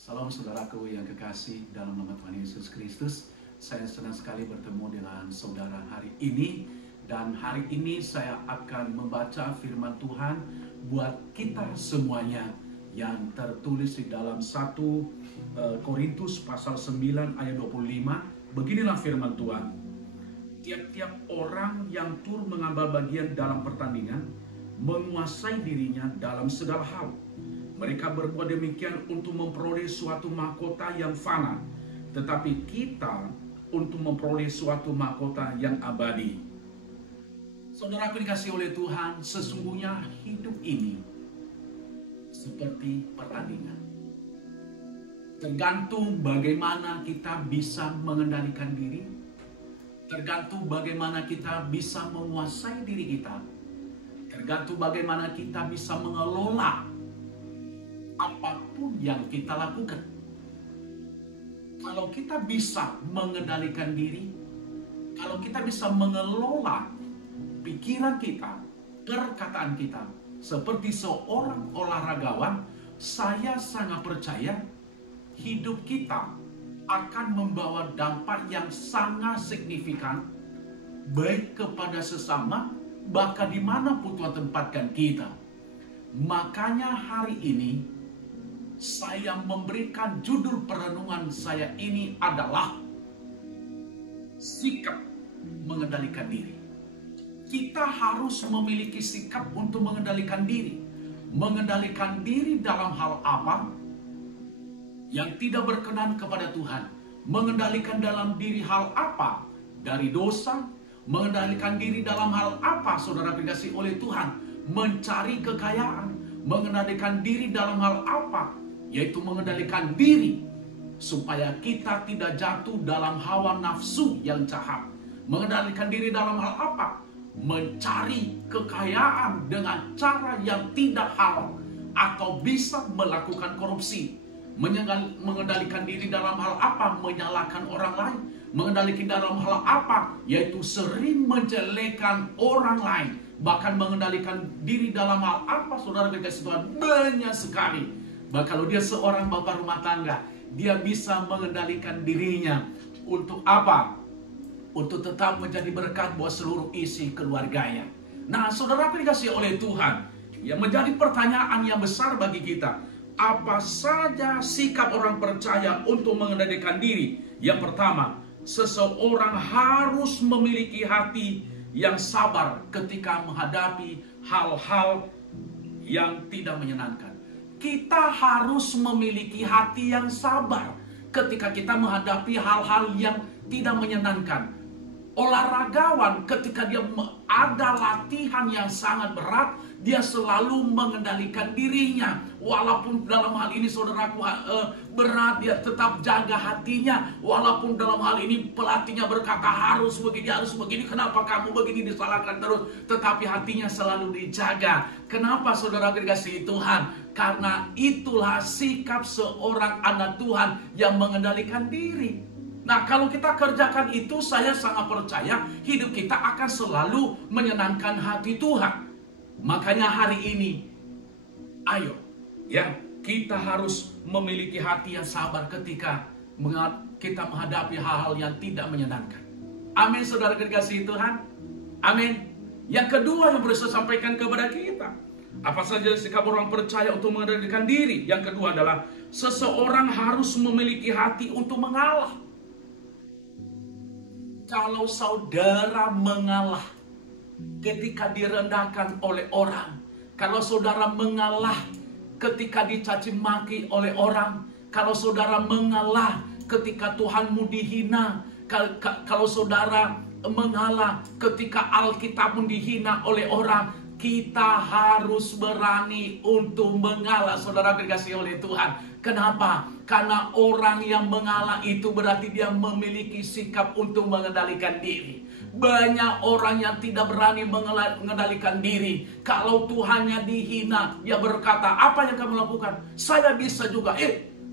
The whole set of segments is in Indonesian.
Salam saudaraku yang kekasih dalam nama Tuhan Yesus Kristus. Saya senang sekali bertemu dengan saudara hari ini. Dan hari ini saya akan membaca firman Tuhan buat kita semuanya yang tertulis di dalam 1 Korintus pasal 9 ayat 25. Beginilah firman Tuhan. Tiap-tiap orang yang turut mengambil bagian dalam pertandingan menguasai dirinya dalam segala hal. Mereka berbuat demikian untuk memperoleh suatu mahkota yang fana, tetapi kita untuk memperoleh suatu mahkota yang abadi. Saudaraku dikasihi oleh Tuhan, sesungguhnya hidup ini seperti pertandingan. Tergantung bagaimana kita bisa mengendalikan diri, tergantung bagaimana kita bisa menguasai diri kita, tergantung bagaimana kita bisa mengelola apapun yang kita lakukan. Kalau kita bisa mengendalikan diri, kalau kita bisa mengelola pikiran kita, perkataan kita, seperti seorang olahragawan, saya sangat percaya hidup kita akan membawa dampak yang sangat signifikan, baik kepada sesama, bahkan dimanapun Tuhan tempatkan kita. Makanya hari ini, saya memberikan judul perenungan saya ini adalah sikap mengendalikan diri. Kita harus memiliki sikap untuk mengendalikan diri. Mengendalikan diri dalam hal apa yang tidak berkenan kepada Tuhan. Mengendalikan dalam diri hal apa dari dosa. Mengendalikan diri dalam hal apa, saudara dikasihi oleh Tuhan. Mencari kekayaan. Mengendalikan diri dalam hal apa, yaitu mengendalikan diri supaya kita tidak jatuh dalam hawa nafsu yang jahat. Mengendalikan diri dalam hal apa? Mencari kekayaan dengan cara yang tidak halal atau bisa melakukan korupsi. Mengendalikan diri dalam hal apa? Menyalahkan orang lain. Mengendalikan dalam hal apa? Yaitu sering menjelekkan orang lain. Bahkan mengendalikan diri dalam hal apa, saudara dikasihi Tuhan? Banyak sekali. Bahkan kalau dia seorang bapak rumah tangga, dia bisa mengendalikan dirinya untuk apa? Untuk tetap menjadi berkat buat seluruh isi keluarganya. Nah, saudara dikasihi oleh Tuhan, yang menjadi pertanyaan yang besar bagi kita, apa saja sikap orang percaya untuk mengendalikan diri? Yang pertama, seseorang harus memiliki hati yang sabar ketika menghadapi hal-hal yang tidak menyenangkan. Kita harus memiliki hati yang sabar ketika kita menghadapi hal-hal yang tidak menyenangkan. Olahragawan ketika dia ada latihan yang sangat berat, dia selalu mengendalikan dirinya. Walaupun dalam hal ini saudaraku berat, dia tetap jaga hatinya. Walaupun dalam hal ini pelatihnya berkata harus begini, kenapa kamu begini, disalahkan terus. Tetapi hatinya selalu dijaga. Kenapa saudara dikasihi Tuhan? Karena itulah sikap seorang anak Tuhan yang mengendalikan diri. Nah, kalau kita kerjakan itu, saya sangat percaya hidup kita akan selalu menyenangkan hati Tuhan. Makanya hari ini, ayo, ya, kita harus memiliki hati yang sabar ketika kita menghadapi hal-hal yang tidak menyenangkan. Amin, saudara dikasihi Tuhan. Amin. Yang kedua yang perlu saya sampaikan kepada kita, apa saja sikap orang percaya untuk mengendalikan diri? Yang kedua adalah seseorang harus memiliki hati untuk mengalah. Kalau saudara mengalah ketika direndahkan oleh orang, kalau saudara mengalah ketika dicaci maki oleh orang, kalau saudara mengalah ketika Tuhanmu dihina, kalau saudara mengalah ketika Alkitabmu dihina oleh orang, kita harus berani untuk mengalah, saudara dikasihi oleh Tuhan. Kenapa? Karena orang yang mengalah itu berarti dia memiliki sikap untuk mengendalikan diri. Banyak orang yang tidak berani mengendalikan diri. Kalau Tuhannya dihina, dia berkata, apa yang kamu lakukan? Saya bisa juga.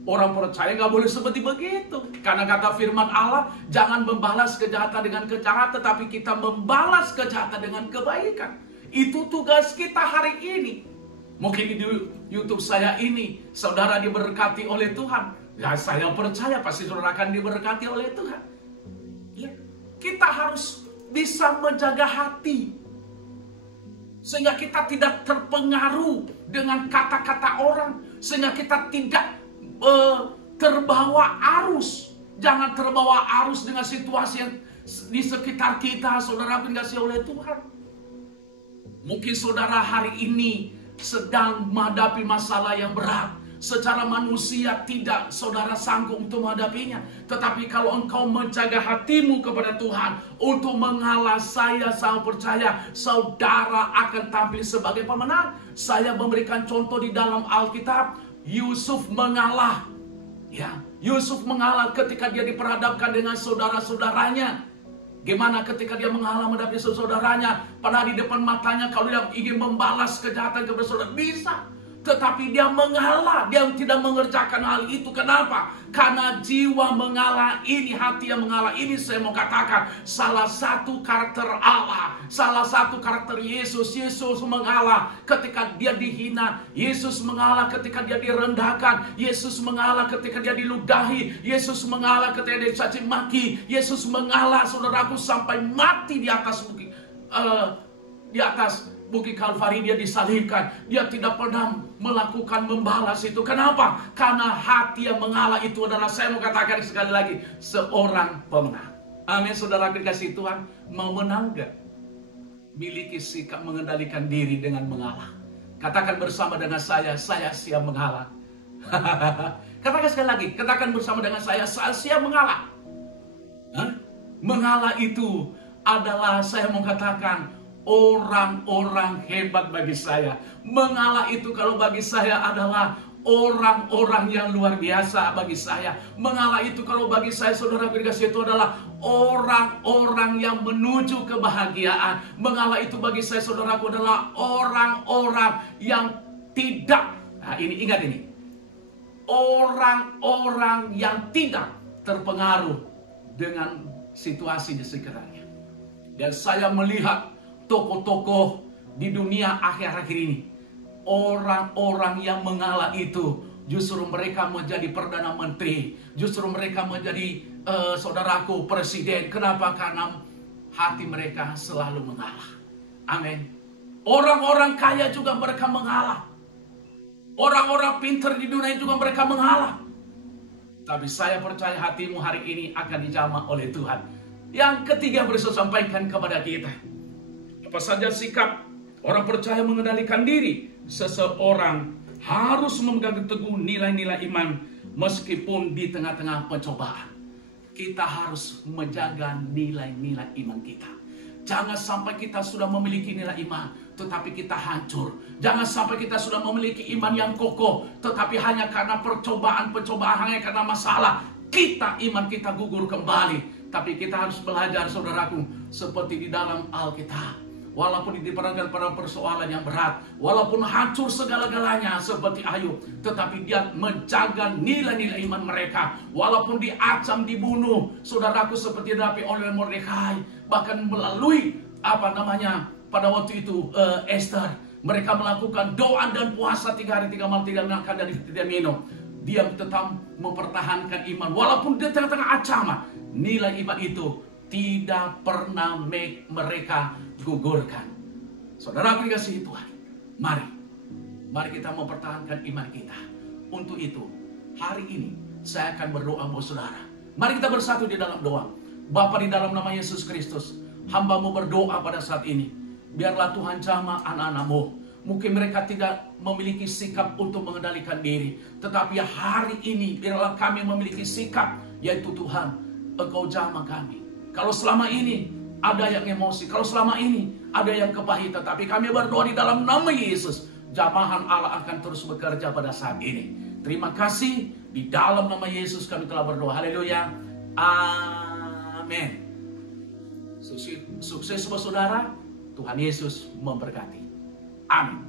Orang percaya nggak boleh seperti begitu. Karena kata firman Allah, jangan membalas kejahatan dengan kejahatan, tetapi kita membalas kejahatan dengan kebaikan. Itu tugas kita hari ini. Mungkin di YouTube saya ini, saudara diberkati oleh Tuhan. Ya, saya percaya pasti saudara akan diberkati oleh Tuhan. Ya, kita harus bisa menjaga hati. Sehingga kita tidak terpengaruh dengan kata-kata orang. Sehingga kita tidak terbawa arus. Jangan terbawa arus dengan situasi yang di sekitar kita, saudara dikasihi oleh Tuhan. Mungkin saudara hari ini sedang menghadapi masalah yang berat. Secara manusia tidak saudara sanggup untuk menghadapinya. Tetapi kalau engkau menjaga hatimu kepada Tuhan untuk mengalah, saya sangat percaya saudara akan tampil sebagai pemenang. Saya memberikan contoh di dalam Alkitab. Yusuf mengalah. Ya, Yusuf mengalah ketika dia diperhadapkan dengan saudara-saudaranya. Gimana ketika dia mengalah menghadapi saudaranya, padahal di depan matanya kalau dia ingin membalas kejahatan kepada saudara bisa. Tetapi dia mengalah, dia tidak mengerjakan hal itu. Kenapa? Karena jiwa mengalah ini, hati yang mengalah ini, saya mau katakan salah satu karakter Allah, salah satu karakter Yesus. Yesus mengalah ketika dia dihina, Yesus mengalah ketika dia direndahkan, Yesus mengalah ketika dia diludahi, Yesus mengalah ketika dia dicaci maki, Yesus mengalah saudaraku sampai mati di atas bukit, Bukit Kalvari dia disalibkan. Dia tidak pernah melakukan membalas itu. Kenapa? Karena hati yang mengalah itu adalah, saya mau katakan sekali lagi, seorang pemenang. Amin, saudara dikasih Tuhan. Mau menang gak? Miliki sikap mengendalikan diri dengan mengalah. Katakan bersama dengan saya siap mengalah. Katakan sekali lagi, katakan bersama dengan saya siap mengalah. Mengalah itu adalah, saya mau katakan, orang-orang hebat bagi saya. Mengalah itu kalau bagi saya adalah orang-orang yang luar biasa bagi saya. Mengalah itu kalau bagi saya, saudara dikasih, itu adalah orang-orang yang menuju kebahagiaan. Mengalah itu bagi saya, saudaraku, adalah orang-orang yang tidak, nah ini ingat ini, orang-orang yang tidak terpengaruh dengan situasi di sekitarnya. Dan saya melihat tokoh-tokoh di dunia akhir-akhir ini, orang-orang yang mengalah itu justru mereka menjadi perdana menteri, justru mereka menjadi saudaraku presiden. Kenapa? Karena hati mereka selalu mengalah. Amin. Orang-orang kaya juga mereka mengalah. Orang-orang pintar di dunia juga mereka mengalah. Tapi saya percaya hatimu hari ini akan dijamah oleh Tuhan. Yang ketiga, bisa sampaikan kepada kita, apa saja sikap orang percaya mengendalikan diri. Seseorang harus memegang teguh nilai-nilai iman meskipun di tengah-tengah pencobaan. Kita harus menjaga nilai-nilai iman kita. Jangan sampai kita sudah memiliki nilai iman, tetapi kita hancur. Jangan sampai kita sudah memiliki iman yang kokoh, tetapi hanya karena percobaan-pencobaan, hanya karena masalah, iman kita gugur kembali. Tapi kita harus belajar, saudaraku, seperti di dalam Alkitab. Walaupun diperhadapkan pada persoalan yang berat, walaupun hancur segala-galanya seperti Ayub, tetapi dia menjaga nilai-nilai iman mereka. Walaupun diancam, dibunuh, saudaraku, seperti David oleh Mordekai, bahkan melalui pada waktu itu Esther, mereka melakukan doa dan puasa 3 hari 3 malam, tidak makan dan tidak minum. Dia tetap mempertahankan iman walaupun di tengah-tengah ancaman. Nilai iman itu tidak pernah mereka gugurkan. Saudara dikasihi Tuhan, mari kita mempertahankan iman kita. Untuk itu, hari ini saya akan berdoa buat saudara. Mari kita bersatu di dalam doa. Bapa, di dalam nama Yesus Kristus, hamba-Mu berdoa pada saat ini. Biarlah Tuhan jamah anak-anak-Mu. Mungkin mereka tidak memiliki sikap untuk mengendalikan diri, tetapi hari ini biarlah kami memiliki sikap, yaitu Tuhan, Engkau jamah kami. Kalau selama ini ada yang emosi, kalau selama ini ada yang kepahitan, tapi kami berdoa di dalam nama Yesus, jamahan Allah akan terus bekerja pada saat ini. Terima kasih, di dalam nama Yesus kami telah berdoa. Haleluya. Amin. Sukses buat saudara. Tuhan Yesus memberkati. Amin.